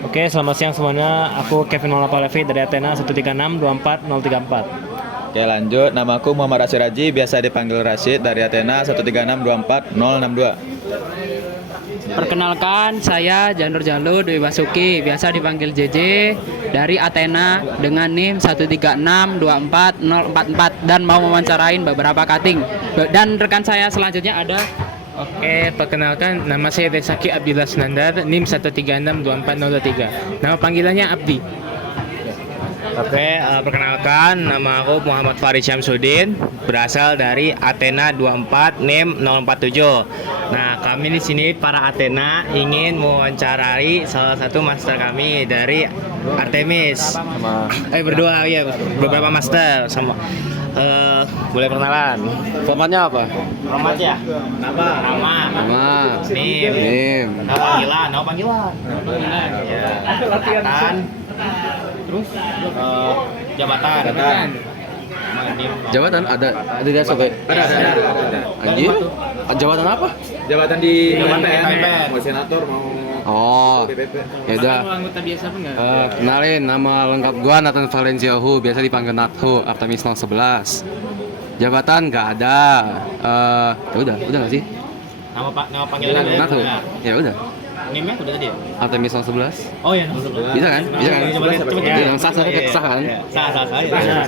Oke, selamat siang semuanya. Aku Kevin Malapalevi dari Athena 13624 034. Oke lanjut, nama aku Muhammad Rashid Raji, biasa dipanggil Rashid dari Athena 13624 062. Perkenalkan, saya Janur Jalu Dwi Basuki, biasa dipanggil JJ dari Athena dengan NIM 13624 044 dan mau mewawancarain beberapa cutting. Dan rekan saya selanjutnya ada Oke, perkenalkan nama saya Rezaki Abdillah Senandar, NIM 1362403. Nama panggilannya Abdi. Oke, perkenalkan nama aku Muhammad Farid Syamsuddin, berasal dari Athena 24 NIM 047. Nah, kami di sini para Athena ingin mewawancarai salah satu master kami dari Artemis. Berdua ya, beberapa master sama. Boleh perkenalan. Formatnya apa? Format ya? Nama. NIM. Nama panggilan. Ya. Angkatan. Terus jabatan. Jabatan ada dia sampai Ada. anjir. Jabatan apa? Jabatan di KMPN. mau senator, mau Oh, PPP. ya udah. Anggota biasa apa enggak? Kenalin, nama lengkap gua Nathan Valencia Hu, biasa dipanggil Nathu, Artemis 011. Jabatan nggak ada. Ya udah nggak sih? Nama panggilan Nathu. Ya udah. NIM-nya udah tadi ya? Artemis 011. Oh iya, nomor 11. Bisa kan? Bisa kan? Coba. Iya, sah kan? Sah.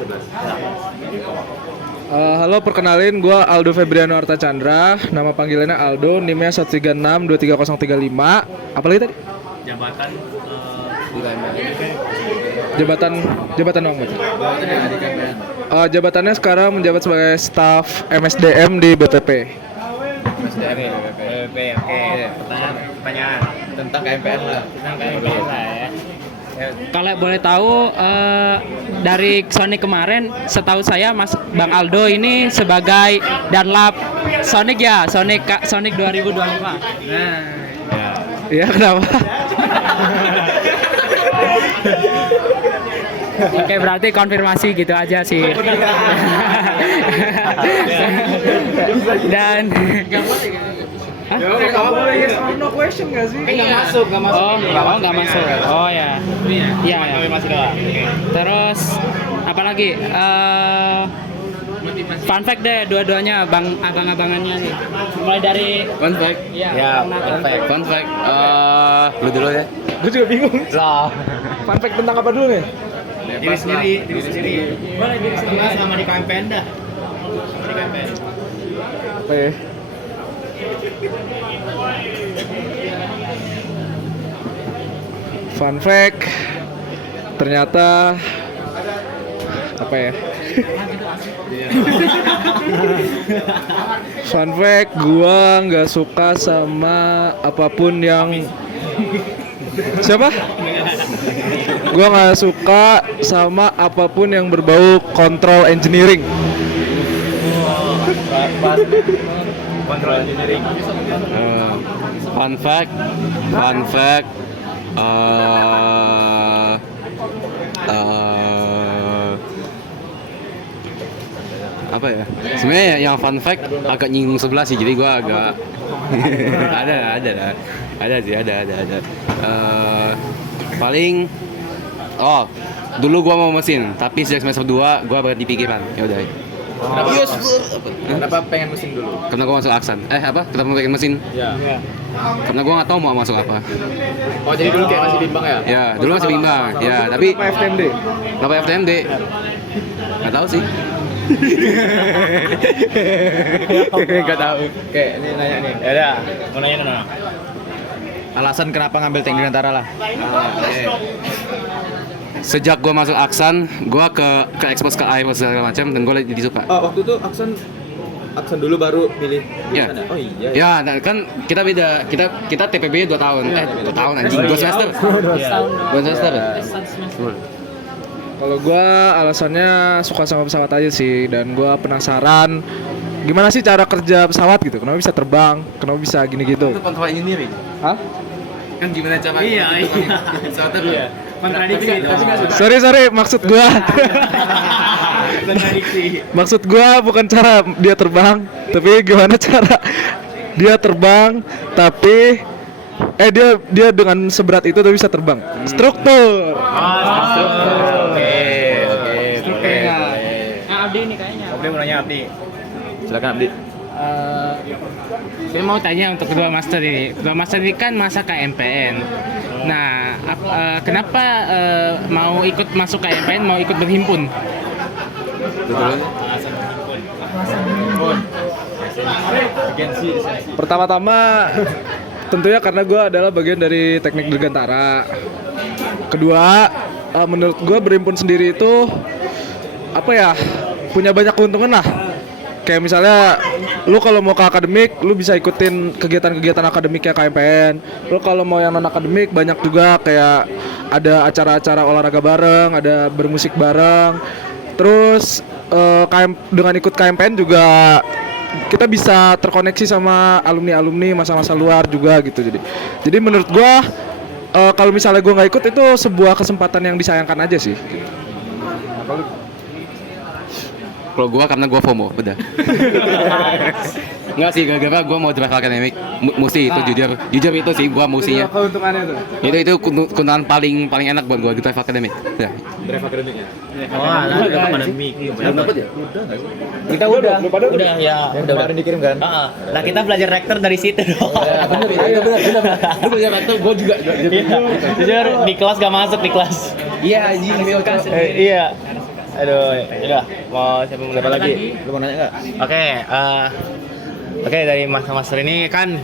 Halo, perkenalin gue Aldo Febriano Arta Chandra, nama panggilannya Aldo, NIM-nya 136233035. Apa lagi tadi? Jabatan Jabatan doang, Mas. Jabatannya sekarang menjabat sebagai staf MSDM di BTP. Oke. Pertanyaan Tentang KMPN lah. tentang KMPN lah ya. kalau boleh tahu dari Sonic kemarin, setahu saya Mas Bang Aldo ini sebagai Danlab Sonic ya, Sonic 2025. Nah, Iya, kenapa? oke, berarti konfirmasi gitu aja sih. Dan No question nggak sih? Nggak masuk. oh nggak masuk. Oh ya. Iya. Masih doang. Terus apalagi fun fact deh dua-duanya abang-abangannya nih. Mulai dari Fun fact. ya, Bang Nathan. Fun fact. Lu dulu ya. Gue juga bingung. Lah. Fun fact tentang apa dulu nih? Diri sendiri. Boleh diri sendiri sama di KMPN dah. Di KMPN. Apa ya? Fun fact, ternyata apa ya? Fun fact, gua nggak suka sama apapun yang siapa? Gua nggak suka sama apapun yang berbau control engineering. Kontrol engineering. Fun fact. Apa ya? Sebenarnya yang fun fact agak nyinggung sebelah sih, jadi gua agak ada sih. Paling dulu gua mau mesin, tapi sejak semester 2 gua berhenti pikiran. Ya udah. Kenapa pengen mesin dulu? Karena gua masuk aksan. Kenapa pengen mesin? Ya. Karena gua nggak tahu mau masuk apa. Oh jadi dulu kayak masih bimbang ya? Ya, dulu masih bimbang. Ya, tapi Apa FTMD? kenapa FTMD? Nggak tahu sih. Nggak tahu. Oke, ini nanya nih. Ya udah, mau nanya dong. Alasan kenapa ngambil teknik Dirgantara lah? Sejak gua masuk aksan, gua ke expose ke air segala macam, dan gua jadi suka. Oh, waktu itu aksen dulu baru pilih Ya. jurusan. Oh iya. Ya, dan kan kita beda. Kita TPB 2 tahun. 2 tahun anjing. 2 semester. 2 semester. Kalau gua alasannya suka sama pesawat aja sih, dan gua penasaran gimana sih cara kerja pesawat gitu. Kenapa bisa terbang? Kenapa bisa gini gitu? Itu kontrol engineering. Hah? Kan gimana cara? Iya. Iya. Kontradiksi itu. Sorry, maksud gua. Kontradiksi. Maksud gua bukan cara dia terbang, tapi gimana cara dia terbang tapi dia dengan seberat itu tuh bisa terbang. Struktur. Oke. Strukturnya. Yang Abdi ini kayaknya. Abdi mau nanya Abdi. Silakan Abdi. Saya mau tanya untuk kedua master ini. Kedua master ini kan masa KMPN. Nah, kenapa mau ikut masuk KMPN, mau ikut berhimpun? Pertama-tama tentunya karena gue adalah bagian dari teknik dirgantara. Kedua, menurut gue berhimpun sendiri itu apa ya, punya banyak keuntungan lah. Kayak misalnya lu kalau mau ke akademik, lu bisa ikutin kegiatan-kegiatan akademiknya KMPN. Lu kalau mau yang non akademik, banyak juga kayak ada acara-acara olahraga bareng, ada bermusik bareng. Terus dengan ikut KMPN juga kita bisa terkoneksi sama alumni-alumni masa-masa luar juga gitu. Jadi menurut gua kalau misalnya gua nggak ikut itu sebuah kesempatan yang disayangkan aja sih. Kalau gua karena gua FOMO, udah. Enggak sih, gara-gara gua mau drive akademik, mesti itu jujur itu sih gua musinya. Keuntungannya tuh. Itu keuntungan paling enak buat gua drive akademik. Ya. Drive akademiknya. Udah akademik. Dapat ya? Kita udah ya. Kemarin dikirim kan? Nah, kita belajar rektor dari situ dong. Bener. Lu belajar rektor, gua juga. Jujur di kelas gak masuk di kelas. Iya, anjing. Iya. Aduh, udah. Mau siapa mau Apa lagi? Lu mau nanya enggak? Oke, dari master ini kan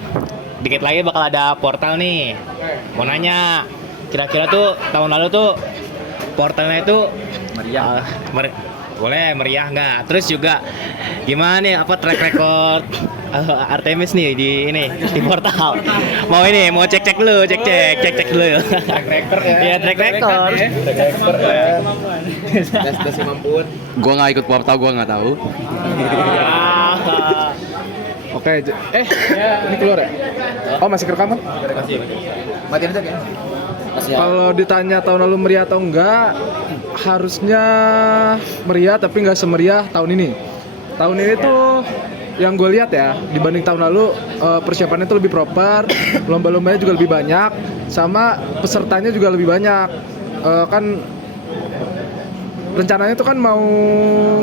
dikit lagi bakal ada portal nih. Mau nanya, kira-kira tuh tahun lalu tuh portalnya itu Meriah. boleh meriah nggak? Terus juga gimana nih apa track record Artemis nih di portal? Mau cek dulu, cek dulu. Track record ya. Iya, track record. Tes kemampuan. Gua nggak ikut portal, gua nggak tahu. Oke, ini keluar ya? Oh, masih kerekaman? Matiin aja kan? Kalau ditanya tahun lalu meriah atau enggak, harusnya meriah tapi nggak semeriah tahun ini. Tahun ini tuh yang gue lihat ya, dibanding tahun lalu persiapannya tuh lebih proper, lomba-lombanya juga lebih banyak, sama pesertanya juga lebih banyak. Kan rencananya tuh kan mau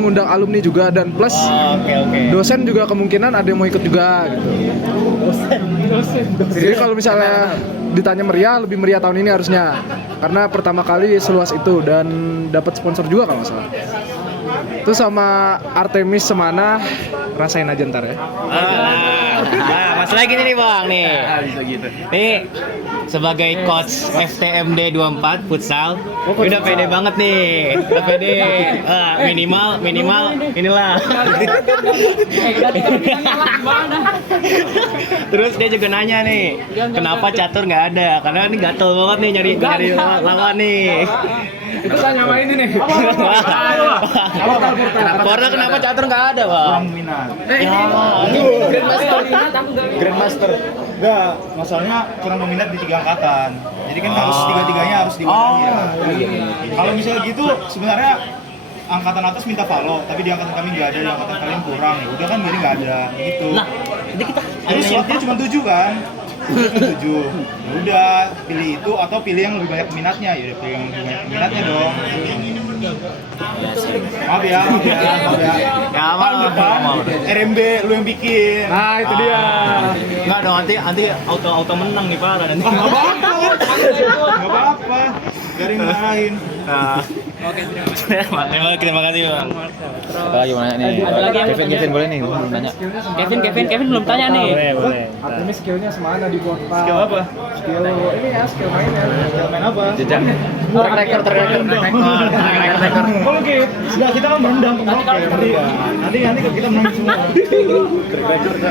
ngundang alumni juga dan plus dosen juga kemungkinan ada yang mau ikut juga gitu. Jadi kalau misalnya ditanya meriah, lebih meriah tahun ini harusnya karena pertama kali seluas itu dan dapat sponsor juga kalau nggak salah. Itu sama Artemis Semana, rasain aja ntar ya. Masalah gini nih Bang nih. Nih sebagai coach FTMD 24 futsal, udah pede banget nih. Udah pede. Minimal inilah. Terus dia juga nanya nih, kenapa catur nggak ada? Karena ini gatel banget nih nyari lawan nih. Itu tanya sama ini nih. Portal kenapa catur nggak ada, Bang? Kurang minat. Grandmaster. Enggak, masalahnya kurang dominan di 3 angkatan. Jadi kan harus tiga-tiganya harus dimenangin. Kalau misalnya gitu sebenarnya angkatan atas minta follow, tapi di angkatan kami nggak ada, di angkatan kalian kurang. Ya udah kan jadi nggak ada gitu. Nah, jadi kita Terus slotnya cuma 7 kan? Cuma 7. Ya udah pilih itu atau pilih yang lebih banyak minatnya. Ya udah pilih yang lebih banyak minatnya dong. Maaf ya. Ya, maaf. RMB lu yang bikin. Nah, itu dia. Enggak dong, nanti auto menang nih Pak nanti. Nggak apa-apa. Garing marahin. Oke, terima kasih Bang. Apa lagi mau nanya nih? Ada lagi yang mau Kevin boleh nih mau nanya. Kevin belum tanya nih. Boleh. Artemis skillnya semana di portal. Skill apa? Skill ini ya, skill mainnya. Skill main apa? Jejak. Track record. Oh oke, enggak kita kan merendam nanti kita menang semua.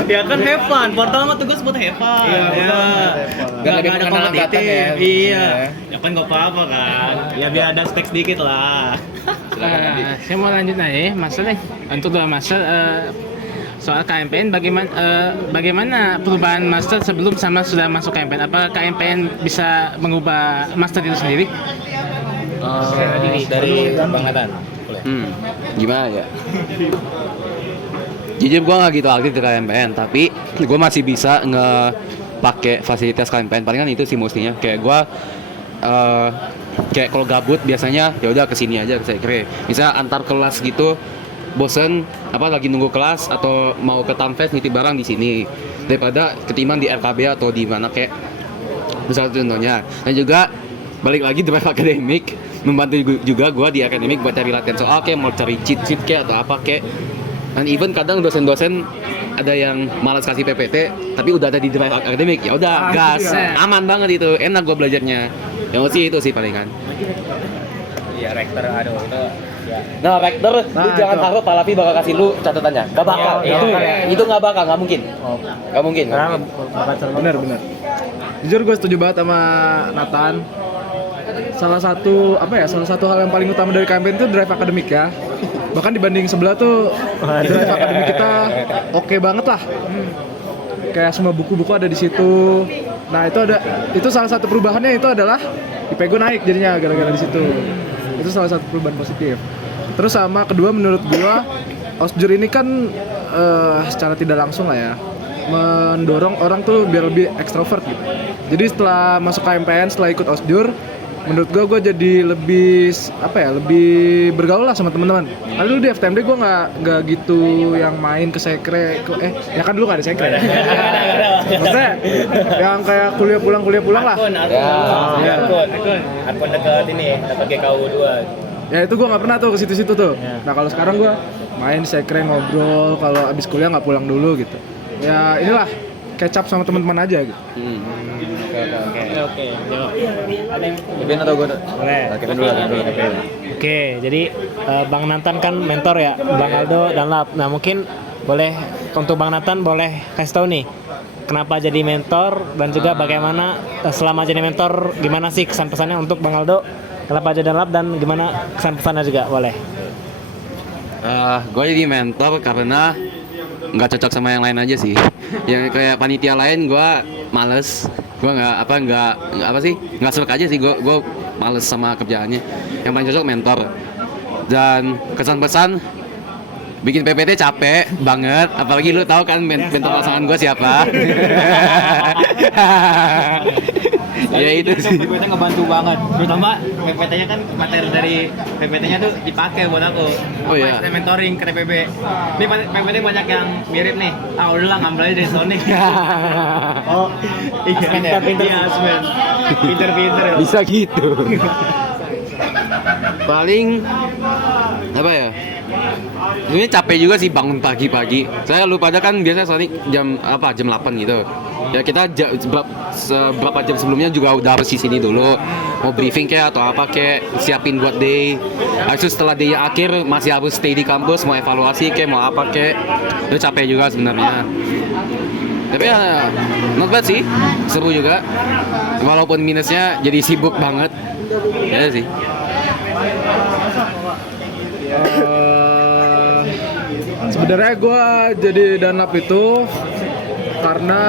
Ya kan have fun. Portal mah tugas buat have fun. Iya, benar. Enggak Lebih ada mengenal angkatan kompetitif. ya. Iya. Ya kan enggak apa-apa kan. Ya biar ada spek sedikit lah. Saya mau lanjut aja masalah untuk dua master soal KMPN bagaimana perubahan master sebelum sama sudah masuk KMPN? Apakah KMPN bisa mengubah master itu sendiri? Dari Bang Nathan. Boleh. Gimana ya? Jujur gue nggak gitu aktif di KMPN, tapi gue masih bisa pakai fasilitas campaign. Palingan itu sih mestinya. Kayak gue kayak kalau gabut biasanya ya udah kesini aja ke Sekre. Misal antar kelas gitu bosen apa lagi nunggu kelas atau mau ke Tamfest nitip barang di sini daripada ketimbang di RKB atau di mana kayak misal contohnya. Dan juga balik lagi drive akademik membantu juga gue di akademik buat cari latihan soal kayak mau cari cheat kayak atau apa kayak. Dan even kadang dosen-dosen ada yang malas kasih PPT tapi udah ada di drive akademik ya udah gas aman banget itu enak gue belajarnya ya sih itu sih palingan. Iya, rektor aduh itu ya. Nah, rektor, lu jangan harap Pak Lavi bakal kasih lu catatannya. Gak bakal. Itu nggak bakal, nggak mungkin. Nggak mungkin. Bener. Jujur gue setuju banget sama Nathan. Salah satu hal yang paling utama dari campaign itu drive akademik ya. Bahkan dibanding sebelah tuh drive akademik kita oke banget lah. Kayak semua buku-buku ada di situ. Nah itu salah satu perubahannya itu adalah IP gue naik jadinya gara-gara di situ. Itu salah satu perubahan positif. Terus sama kedua menurut gua Osjur ini kan secara tidak langsung lah ya mendorong orang tuh biar lebih ekstrovert gitu. Jadi setelah masuk KMPN, setelah ikut Osjur, menurut gua jadi lebih lebih bergaul lah sama teman-teman. Karena dulu di FTMD gua nggak gitu yang main ke sekre, ya kan dulu nggak ada sekre. Maksudnya yang kayak kuliah pulang lah. Akun dekat ini dekat GKU 2. Ya itu gue nggak pernah tuh ke situ-situ tuh. Nah kalau sekarang gue main sekre ngobrol, kalau abis kuliah nggak pulang dulu gitu. Ya inilah catch up sama teman-teman aja gitu. Oke. Kevin atau gue? Boleh. Kevin dulu. Oke, jadi Bang Nathan kan mentor ya, Bang Aldo dan Lap. Nah mungkin boleh untuk Bang Nathan boleh kasih tahu nih kenapa jadi mentor dan juga bagaimana selama jadi mentor gimana sih kesan pesannya untuk Bang Aldo, kenapa jadi Lap dan gimana kesan pesannya juga boleh. Gue jadi mentor karena nggak cocok sama yang lain aja sih. Yang kayak panitia lain gue males, gue nggak suka aja sih. Gue males sama kerjaannya. Yang paling cocok mentor. Dan kesan pesan bikin PPT capek banget, apalagi lu tahu kan mentor pasangan gue siapa. Ya itu sih. PPT ngebantu banget, terutama PPT-nya kan materi dari PPT-nya tuh dipakai buat aku. Oh iya. Mentoring ke TPB. Ini PPT banyak yang mirip nih. Udahlah ngambil aja dari Sonic. Iya, pinter. Bisa gitu. Paling apa ya? Sebenarnya capek juga sih bangun pagi-pagi. Saya lupa aja kan biasanya Sonic jam 8 gitu. Ya kita beberapa jam sebelumnya juga udah harus di sini dulu. Mau briefing kayak atau apa kayak siapin buat day. Habis itu setelah day akhir masih harus stay di kampus mau evaluasi kayak mau apa kayak. Itu capek juga sebenarnya. Tapi ya not bad sih. Seru juga. Walaupun minusnya jadi sibuk banget. Ya sih. Sebenarnya gue jadi danlap itu karena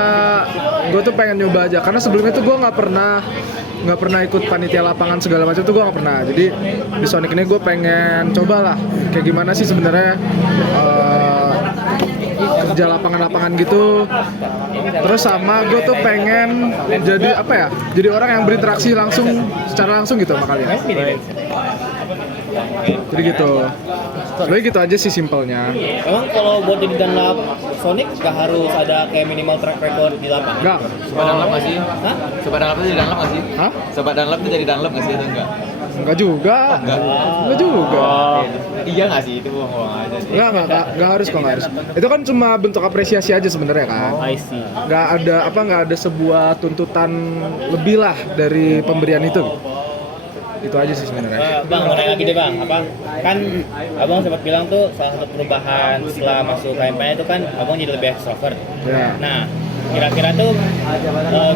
gue tuh pengen nyoba aja. Karena sebelumnya tuh gue nggak pernah ikut panitia lapangan segala macam tuh gue nggak pernah. Jadi di Sonic ini gue pengen coba lah kayak gimana sih sebenarnya kerja lapangan-lapangan gitu. Terus sama gue tuh pengen jadi jadi orang yang berinteraksi secara langsung gitu sama kalian. Jadi gitu. Sebenarnya gitu aja sih simpelnya. Emang kalau buat jadi danlap Sonic gak harus ada kayak minimal track record di lapangan? Enggak. Sobat Danlap nggak sih? Hah? Sobat Danlap itu jadi Danlap nggak sih? Hah? Sobat Danlap itu jadi Danlap nggak sih atau enggak? Enggak juga. Enggak juga. Iya nggak sih itu bohong aja sih. Enggak harus kok, enggak harus. Itu kan cuma bentuk apresiasi aja sebenarnya kan. I see. Enggak ada sebuah tuntutan lebih lah dari pemberian itu. Itu aja sih sebenarnya. Bang, mau nanya lagi deh Bang, kan Abang sempat bilang tuh salah satu perubahan setelah masuk KMPN itu kan Abang jadi lebih extrovert. Ya. Nah, kira-kira tuh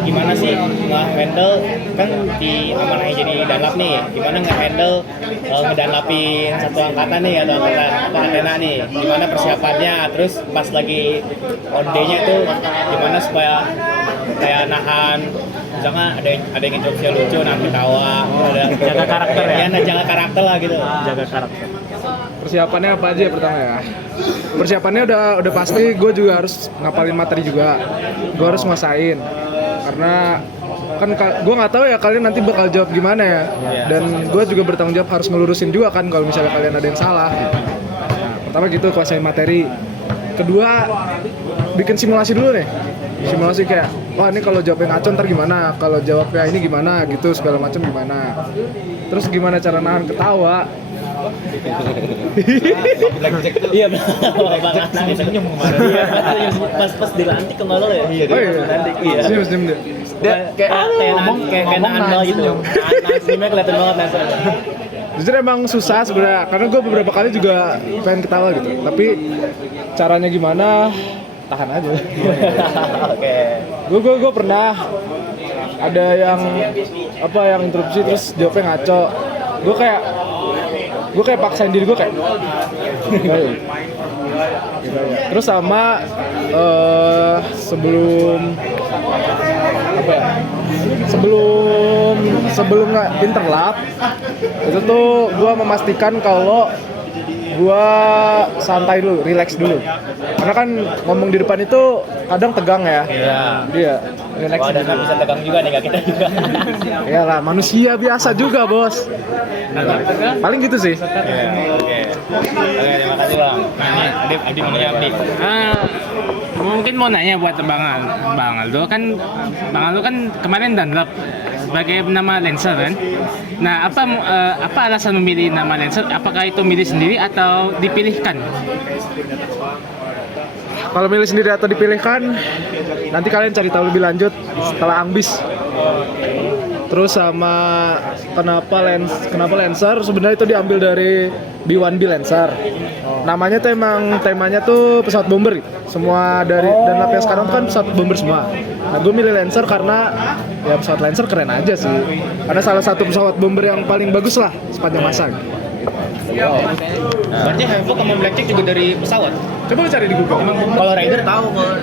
gimana sih nge-handle kan di amanahnya jadi danlap nih, gimana nge-handle ngedanlapin satu angkatan nih atau angkatan Athena nih, gimana persiapannya, terus pas lagi on day-nya itu gimana supaya kayak nahan, misalnya ada yang introduksi lucu, nanti tawa, ada jaga karakter ya, jaga karakter lah gitu. Jaga karakter. Persiapannya apa aja ya pertama ya? Persiapannya udah pasti gue juga harus ngapalin materi juga. Gue harus nguasain. karena kan gue nggak tahu ya kalian nanti bakal jawab gimana ya, dan gue juga bertanggung jawab harus ngelurusin juga kan kalau misalnya kalian ada yang salah. Nah, pertama gitu kuasain materi, kedua bikin simulasi dulu nih, simulasi kayak wah ini kalau jawabnya ngaco ntar gimana, kalau jawabnya ini gimana gitu segala macam gimana, terus gimana cara nahan ketawa. Iya, Bang Anas bisa senyum kemarin. Pas dilantik ke Malo ya. Iya, dilantik. Iya. Senyum dia. Dia kayak nahan gitu. Senyumnya kelihatan banget Nasa. Jujur emang susah sebenarnya, karena gue beberapa kali juga pengen ketawa gitu, tapi caranya gimana, tahan aja. Oke. Gue pernah ada yang interupsi terus jawabnya ngaco, gue kayak paksain diri gue kayak terus sama sebelum nggak interlap itu tuh gue memastikan kalau gue santai dulu, relax dulu, karena kan ngomong di depan itu kadang tegang ya. Iya, relax Wah, dan dulu. bisa tegang juga nih, nggak kita juga. Iyalah, manusia biasa juga bos. Paling gitu sih. Oke, terima kasih Bang. Adi mau nanya Abdi. Mungkin mau nanya buat Bang Aldo kan kemarin Dunlop sebagai nama Lancer kan. Nah, apa alasan memilih nama Lancer? Apakah itu milih sendiri atau dipilihkan? Kalau milih sendiri atau dipilihkan, nanti kalian cari tahu lebih lanjut setelah Angbis. Terus sama kenapa Lancer? Sebenarnya itu diambil dari B1B Lancer. Namanya tuh emang temanya tuh pesawat bomber gitu. Semua dari Dunlop yang sekarang tuh kan pesawat bomber semua. Nah, gue milih Lancer karena ya pesawat Lancer keren aja sih. Karena salah satu pesawat bomber yang paling bagus lah sepanjang masa. Berarti Havoc sama Blackjack juga dari pesawat. Coba lu cari di Google. Kalau Raider tahu kalau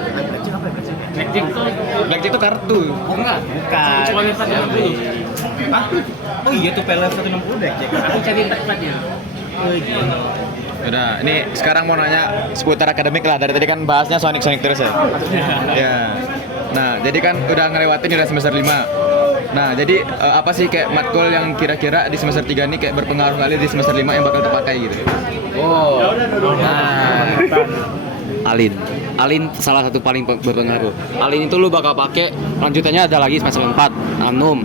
Blackjack itu kartu. bukan. Cuma lipat ya dulu. Oh iya tuh PLF 160 Blackjack. Aku cari tempatnya. Udah, ini sekarang mau nanya seputar akademik lah. Dari tadi kan bahasnya Sonic terus ya. Ya. Nah, jadi kan udah ngelewatin udah semester 5. Nah, jadi apa sih kayak matkul yang kira-kira di semester 3 ini kayak berpengaruh kali di semester 5 yang bakal terpakai gitu? Alin salah satu paling berpengaruh. Alin itu lu bakal pakai, lanjutannya ada lagi semester 4 Anum.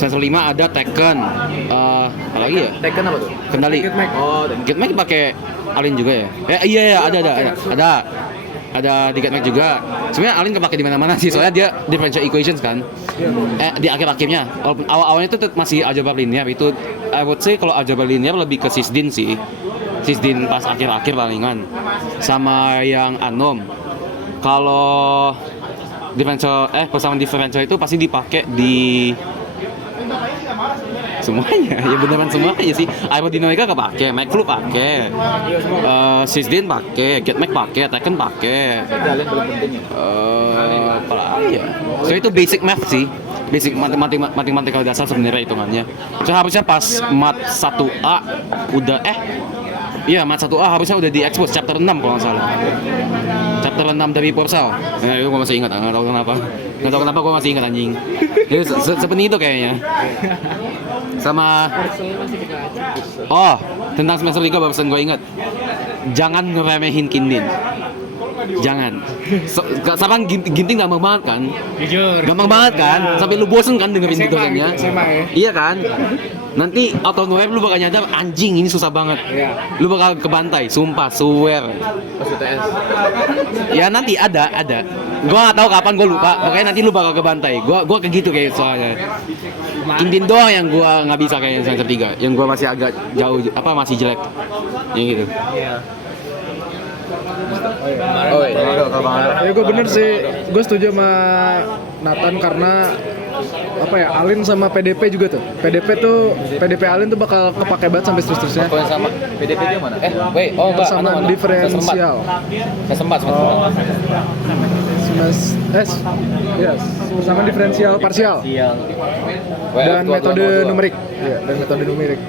Semester 5 ada Tekken. Apa lagi ya? Tekken apa tuh? Kendali. Gitmake pakai Alin juga ya? Iya, ada di Gitmake juga. Sebenarnya Alin kepake di mana-mana sih, soalnya dia differential equations kan. Di akhir-akhirnya, walaupun awal-awalnya itu masih algebra linear, itu I would say kalau algebra linear lebih ke Sysdin sih. Sysdin pas akhir-akhir palingan. Sama yang Anom. Kalau persamaan differential itu pasti dipakai di semuanya, ya beneran semuanya sih. Aerodinamika kepake, McFlu pake, Sysdin pake, Gitmake pake, Tekken pake. Apa lagi ya? So itu basic math sih, basic matematika dasar sebenarnya hitungannya. So harusnya pas mat 1A udah mat 1A harusnya udah di-expose chapter 6 kalau nggak salah. Chapter 6 dari Porsal. Itu gue masih ingat, nggak tahu kenapa gue masih ingat anjing. Jadi seperti itu kayaknya. Sama tentang semester 3 barusan gue ingat, jangan ngeremehin Kindin. Jangan. Sekarang Ginting gampang banget kan? Jujur. Gampang banget kan? Sampai lu bosen kan dengerin tutorialnya? Iya kan? Nanti auto web lu bakal nyadar anjing ini susah banget. Lu bakal kebantai, sumpah, swear. Ya nanti ada. Gua nggak tahu kapan, gua lupa. Pokoknya nanti lu bakal kebantai. Gua kayak gitu kayak soalnya. Kindin doang yang gua nggak bisa kayak semester 3. Yang gua masih agak jauh, masih jelek. Yang gitu. Ya gue bener sih, gue setuju sama Nathan karena Alin sama PDP juga tuh. PDP Alin tuh bakal kepake banget sampai terus-terusnya. Yang sama PDP nya mana? Sama diferensial. Sempat. Sama diferensial parsial. Dan metode numerik. Iya, dan metode numerik.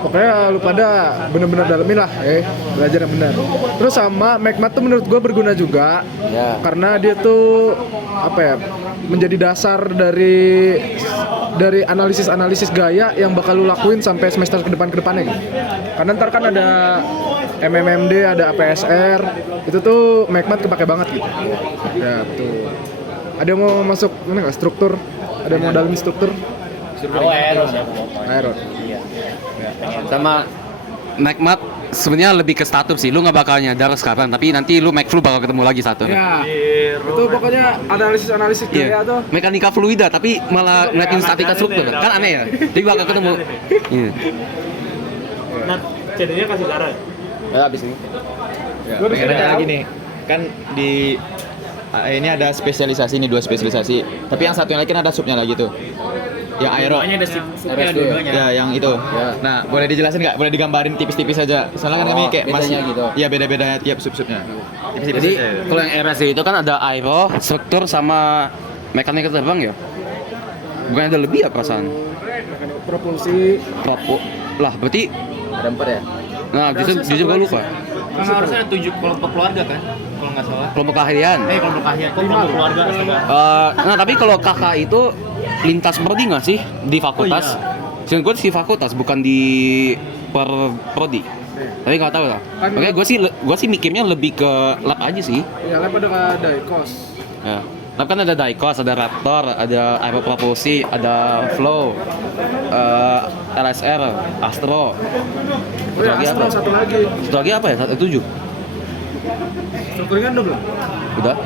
Pokoknya lu pada bener-bener dalemin lah, belajar yang benar. Terus sama Mekmat tuh menurut gue berguna juga, karena dia tuh apa ya, menjadi dasar dari analisis gaya yang bakal lu lakuin sampai semester ke depannya gitu. Karena ntar kan ada MMMD, ada APSR, itu tuh Mekmat kepake banget gitu. Ya betul. Ada yang mau masuk mana nggak struktur? Ada yang mau dalamin struktur? Aeron. Sama Mekmat sebenarnya lebih ke status sih. Lu nggak bakal nyadar sekarang, tapi nanti lu Mekflu bakal ketemu lagi satu. Ya, itu pokoknya analisis gaya tuh. Mekanika fluida tapi malah ngeliatin statika struktur. Kan aneh ya? Jadi bakal ketemu. Iya. Nah, CD-nya kasih cara. Ya, habis ini. Ya, pengen nanya lagi nih. Kan di ini ada spesialisasi nih, 2 spesialisasi. Tapi yang satunya lagi kan ada subnya lagi tuh. Yang aero. Ya, yang itu. Nah, boleh dijelasin nggak? Boleh digambarin tipis-tipis aja. Soalnya kan kami kayak masih gitu. Iya, beda-beda tiap sub-subnya. Tipis-tipis Jadi aja. kalau yang RSD itu kan ada aero, struktur sama mekanika terbang ya. Bukan ada lebih ya perasaan? Propulsi. Lah berarti Ada 4 ya? nah jujur gue lupa. Kan harusnya 7 kelompok keluarga kan, kalau nggak salah. Kelompok keahlian. Kelompok akhir, kelompok keluarga. Nah tapi kalau kakak itu lintas prodi nggak sih di fakultas? Seingat gue di fakultas bukan di per prodi. Tapi nggak tahu lah. Makanya gue sih mikirnya lebih ke lab aja sih. Ya, lab ada Daikos. Ya. Lab kan ada Daikos, ada Raptor, ada Aeropropulsi, ada Flow, LSR, Astro. Oh ya, Astro satu lagi. Satu lagi apa ya? 17. Strukturnya udah belum? Udah.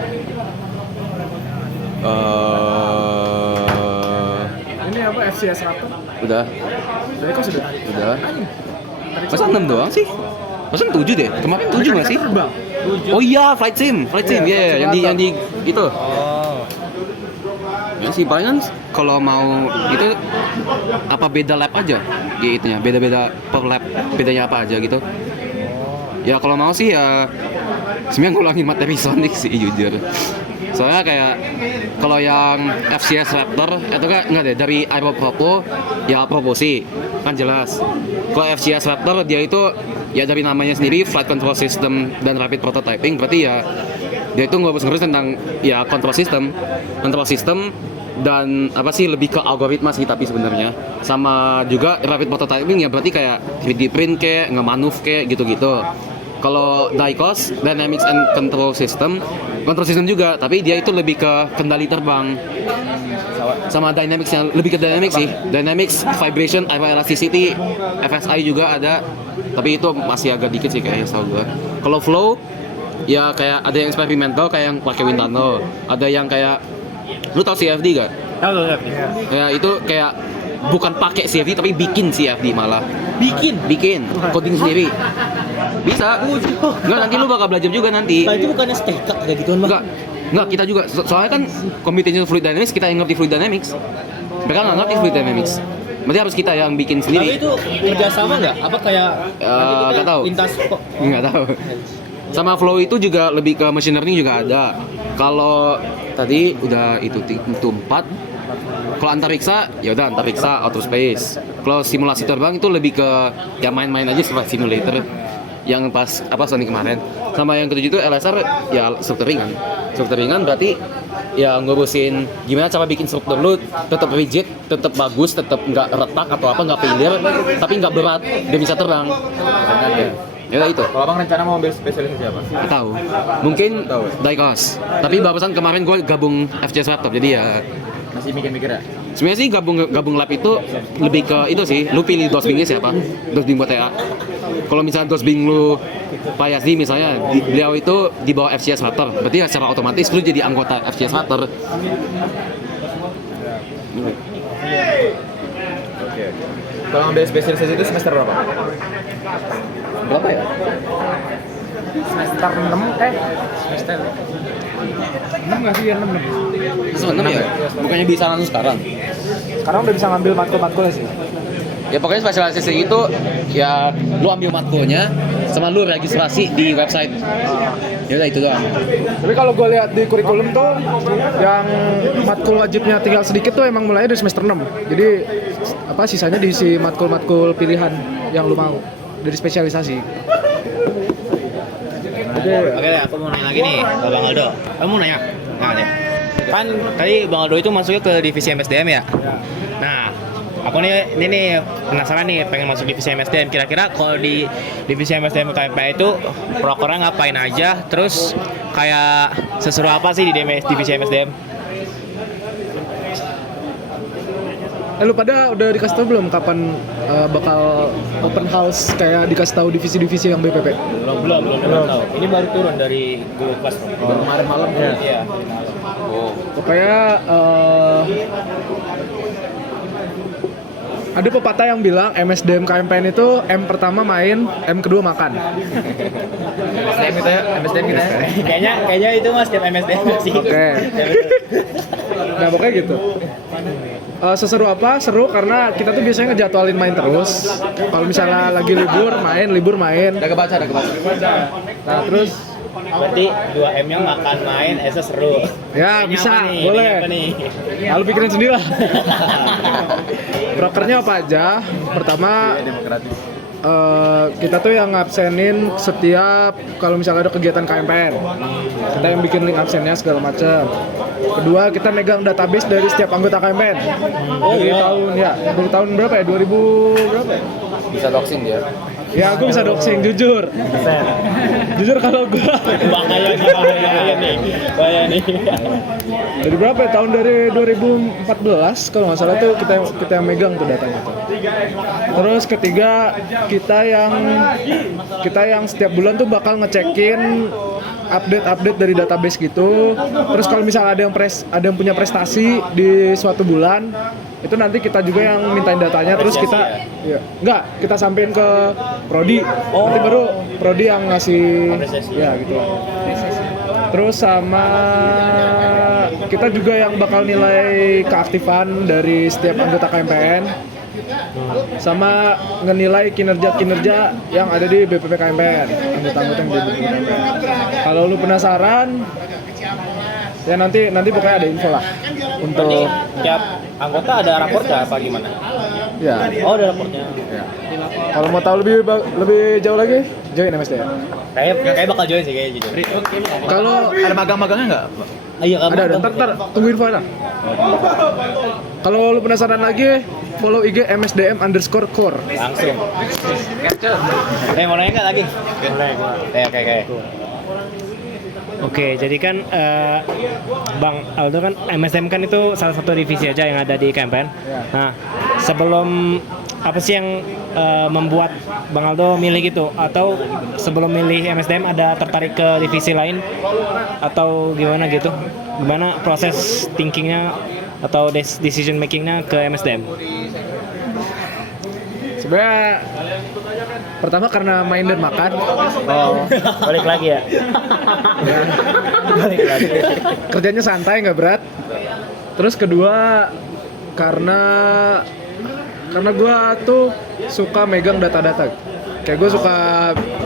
Ini apa, FCS Raptor? Udah. Daikos udah? Udah. Masa 6 doang sih? Masa 7 deh? Kemarin 7 nggak sih? Terbang. Oh iya, flight sim, Iya, yang di itu. Ya sih palingan kalau mau itu apa beda lab aja itunya, beda-beda per lab, bedanya apa aja gitu. Ya kalau mau sih ya sebenarnya ngulangin materi sonik sih jujur. Soalnya kayak kalau yang FCS Raptor itu kan enggak deh, dari Aeropropo ya propulsi kan jelas. Kalau FCS Raptor dia itu ya dari namanya sendiri flight control system dan rapid prototyping, berarti ya dia itu ngurus tentang ya control system dan apa sih lebih ke algoritma sih tapi sebenarnya sama juga rapid prototyping ya berarti kayak 3D print kayak nge-manuf kayak gitu-gitu. Kalau Daikos Dynamics and Control System juga tapi dia itu lebih ke kendali terbang sama Dynamics yang lebih ke Dynamics sih, Dynamics, Vibration, Aeroelasticity, FSI juga ada tapi itu masih agak dikit sih kayaknya setahu gua. Kalau Flow ya kayak ada yang eksperimental kayak yang pakai wind tunnel, ada yang kayak lu tau CFD gak? Tahu CFD. Ya itu kayak bukan pakai CFD tapi bikin CFD malah. Bikin coding sendiri. Bisa. Enggak, nanti lu bakal belajar juga nanti. Nah, itu bukannya STK kayak gituan, Bang? Enggak, kita juga soalnya kan computational fluid dynamics kita yang ngerti fluid dynamics. Mereka nggak ngerti fluid dynamics. Berarti harus kita yang bikin sendiri. Tapi itu kerjasama nggak? Apa kayak nggak tahu. lintas Nggak tahu. Sama Flow itu juga lebih ke machine learning juga ada. Kalau tadi udah itu 4. Kalau antariksa, ya udah antariksa, outer space. Kalau simulasi terbang itu lebih ke ya main-main aja flight simulator yang pas apa Sony kemarin. Sama yang ketujuh itu LSR ya struktur ringan berarti ya ngurusin gimana cara bikin struktur lu tetap rigid, tetap bagus, tetap nggak retak atau apa, nggak failure, tapi nggak berat dan bisa terbang. Ya itu. Kalau Abang rencana mau ambil spesialisasi apa? Nggak tahu. Mungkin Daikos. Tapi barusan kemarin gue gabung FCS Laptop jadi ya Masih mikir-mikir ya? sebenarnya sih gabung lab itu lebih ke itu sih, lu pilih dosbingnya siapa, dosbing buat TA. Kalau misalnya dosbing lu Pak Yasdi misalnya, beliau itu di bawah FCS Raptor, berarti ya secara otomatis lu jadi anggota FCS Raptor. Oke. Kalau ambil spesialisasi itu semester berapa? Berapa ya? Semester 6 semester 6 nggak sih ya 6 6 ya? Bukannya bisa langsung sekarang? Sekarang udah bisa ngambil matkul-matkulnya sih. Ya pokoknya spesialisasi itu ya lu ambil matkulnya sama lu registrasi di website. Ya udah itu doang. Tapi kalau gue lihat di kurikulum tuh yang matkul wajibnya tinggal sedikit tuh emang mulai dari semester 6. Jadi sisanya diisi matkul-matkul pilihan yang lu mau dari spesialisasi. Oke, aku mau nanya lagi nih ke Bang Aldo. Kamu mau nanya? Nah, deh. Kan tadi Bang Aldo itu masuknya ke divisi MSDM ya? Nah, aku nih penasaran nih, pengen masuk divisi MSDM. Kira-kira kalau di divisi MSDM KMP itu prokernya ngapain aja? Terus kayak seseru apa sih di divisi MSDM? Lu pada udah dikasih tahu belum kapan bakal open house kayak dikasih tahu divisi-divisi yang BPP? Belum tahu. Ini baru turun dari Google Class. Kemarin malam ya. Iya. Pokoknya ada pepatah yang bilang MSDM KMPN itu M pertama main, M kedua makan. MSDM kita ya. Kayaknya itu mas tiap MSDM sih. Oke. Nah pokoknya gitu. Seseru apa? Seru karena kita tuh biasanya ngejadwalin main terus. Kalau misalnya lagi libur main. Udah kebaca. Nah terus Berarti 2M-nya makan main, seru. ya Kayaknya bisa, apa nih? boleh. Kayaknya apa nih? Lalu pikirin sendiri lah. Prokernya apa aja? Pertama, kita tuh yang ngabsenin setiap kalau misalnya ada kegiatan KMPN. Kita yang bikin link absennya segala macam. Kedua, kita megang database dari setiap anggota KMPN. Dari tahun berapa ya? 2000 berapa ya? Bisa doxing dia. Ya, aku bisa doxing, jujur. Jujur kalau gua Bahaya nih. dari berapa ya? Tahun dari 2014 kalau nggak salah tuh kita yang megang tuh datanya tuh. Terus ketiga kita yang setiap bulan tuh bakal ngecekin update dari database gitu. Terus kalau misalnya ada yang punya prestasi di suatu bulan, itu nanti kita juga yang mintain datanya. Terus kita sampein ke prodi. Nanti baru prodi yang ngasih ya gitu. Terus sama kita juga yang bakal nilai keaktifan dari setiap anggota KMPN. Sama ngenilai kinerja yang ada di BPP KMPN, anggota-anggota yang di BPP KMPN. Kalau lu penasaran, ya nanti pokoknya ada info lah untuk Tiap anggota ada rapornya apa gimana? ya. Oh, ada raportnya. Ya. Kalau mau tahu lebih jauh lagi, join MSD ya. Kayak bakal join sih kayaknya jujur. Kalau Ada magang-magangnya nggak? Iya, ada, ntar tunggu info lah. Kalau lu penasaran lagi, follow IG MSDM_core. Langsung. Mau nanya nggak lagi? Oke. Oke, jadi kan Bang Aldo kan MSDM kan itu salah satu divisi aja yang ada di KMPN. Nah, sebelum apa sih yang membuat Bang Aldo milih gitu? Atau sebelum milih MSDM ada tertarik ke divisi lain? Atau gimana gitu? Gimana proses thinkingnya atau decision makingnya ke MSDM? Sebenarnya pertama karena main dan makan. Balik lagi ya. Balik lagi. Kerjanya santai, nggak berat. Terus kedua karena gue tuh suka megang data-data. Kayak gue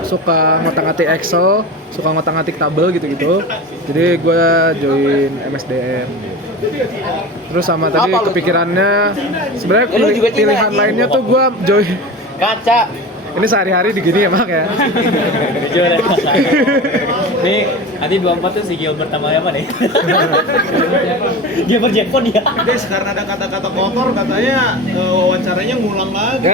suka ngotak-ngatik Excel, suka ngotak-ngatik tabel gitu-gitu. Jadi gue join MSDM. Terus sama tadi kepikirannya sebenarnya pilihan lainnya tuh gue join Kaca. ini sehari-hari di gini emang ya. Jujur ya. Nih, nanti 24 tuh si Gilbert namanya apa nih? Dia berjepon ya. Guys, karena ada kata-kata kotor katanya wawancaranya ngulang lagi.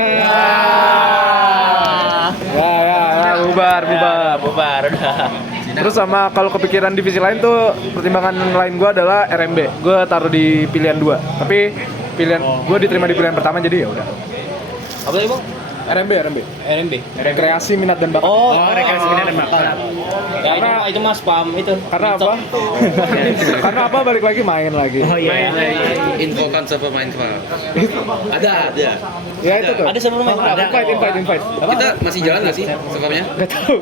Ya, bubar udah. Terus sama kalau kepikiran divisi lain tuh pertimbangan lain gue adalah RMB. Gue taruh di pilihan 2. Tapi gue diterima di pilihan pertama jadi ya udah. Apa tadi, Bang? RMB. Rekreasi minat dan bakat. Rekreasi minat dan bakat. Ya itu mas spam itu. Karena apa? Karena apa? Balik lagi main lagi. Oh iya. Infokan siapa main Minecraft. Ada. Ya itu tuh. Ada sebelum main Minecraft? Invite. Kita masih jalan nggak sih sebabnya? Gak tau.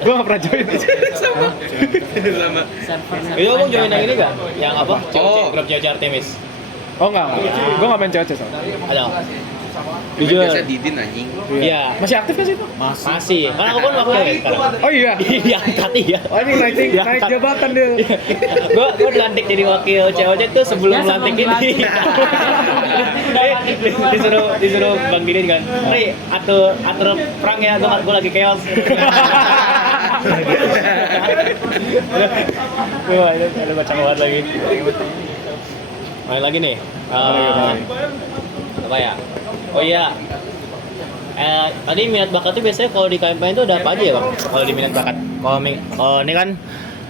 Gue gak pernah join. Sama. Itu Bang join yang ini enggak? Yang apa? Oh. Grup cewek Artemis. Oh enggak. Gue gak main cewek soalnya. Ada. Jujur. Biasanya Didin anjing. Iya. Masih aktif kan sih itu? Masih. Kan aku pun wakil ya sekarang. Oh iya. Diangkat iya. Oh ini naik jabatan dia. Gua dilantik jadi wakil COJ tuh sebelum lantik ini. disuruh Bang Didin kan. Ri, atur perang ya, gua lagi chaos. Wah, ada baca banget lagi. Main lagi nih. Apa ya? Oh iya. Tadi minat bakat tuh biasanya kalau di KMPN itu ada apa aja ya, Bang? Kalau di minat bakat. Kalau ini kan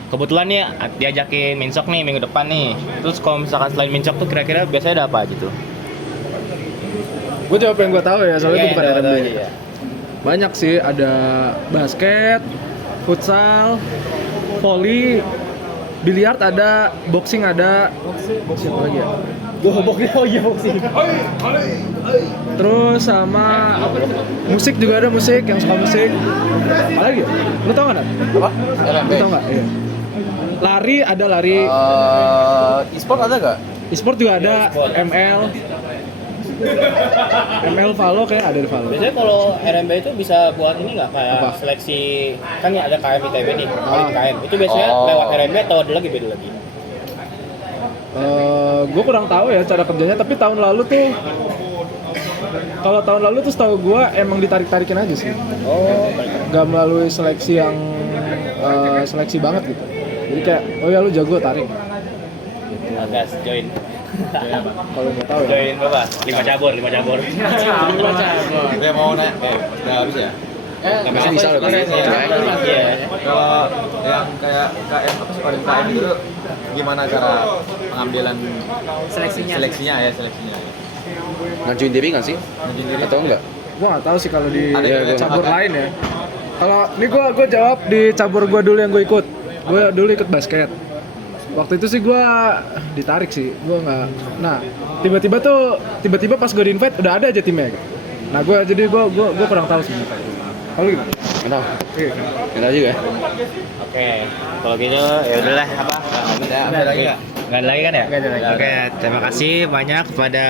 kebetulan nih diajakin Minsok nih minggu depan nih. Terus kalau misalkan selain Minsok tuh kira-kira biasanya ada apa aja tuh? Gue jawab yang gue tahu ya, soalnya gue bukan RMB. ya. Banyak sih, ada basket, futsal, volley, biliar ada, boxing ada, boxing apa lagi ya? Boxing. Terus sama musik juga ada, musik yang suka musik. Apa lagi ya? Lu tau nggak? Nat? Apa? Lu tau nggak? Iya. Lari ada lari, E-sport ada nggak? e-sport juga ada, ML Valo kayak ada di Valo. Biasanya kalau RMB itu bisa buat ini nggak kayak Apa? seleksi kan ya ada KM ITB nih, Ah. KM itu biasanya Oh. lewat RMB atau ada lagi beda lagi? Gue kurang tahu ya cara kerjanya, tapi tahun lalu tuh kalau tahun lalu tuh setahu gue emang ditarik-tarikin aja sih, Oh, nggak melalui seleksi yang seleksi banget gitu. Jadi kayak oh ya lu jago tarik. gas join. Kalau nggak tahu ya. Join berapa? 5 cabur. Gue mau nanya, udah habis ya? Masih bisa loh, Bang. Iya. Kalau yang kayak KM apa sih KM itu gimana cara pengambilan seleksinya ya. Ngajuin diri nggak sih? Ngajuin diri. Atau enggak? Gue nggak tahu sih kalau di Ada yang cabur cabur lain ya. Kalau ini gue jawab di cabur gue dulu yang gue ikut. Gue dulu ikut basket. Waktu itu sih gue ditarik sih, gue nggak. Nah tiba-tiba pas gue di invite udah ada aja timnya. Nah jadi gue kurang tahu sih. Kalau gimana? Nggak tahu. Iya. Nggak tahu juga. Oke, kalau gitu ya udahlah apa? Ada lagi nggak? Nggak ada lagi kan ya? Nggak ada lagi. Oke, terima kasih banyak kepada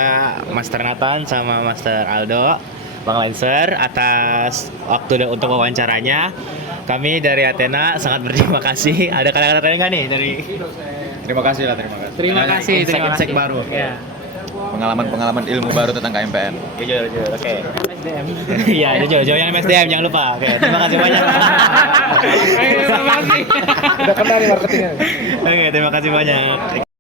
Master Nathan sama Master Aldo, Bang Lancer atas waktu untuk wawancaranya. Kami dari Athena sangat berterima kasih. Ada kata-kata lain nggak nih dari Terima kasih. terima kasih baru. Ya. Pengalaman ilmu baru tentang KMPN. Jujur, oke. Iya, jujur yang MSDM jangan lupa. Oke, terima kasih banyak. Udah kenal nih marketingnya. Oke, terima kasih banyak.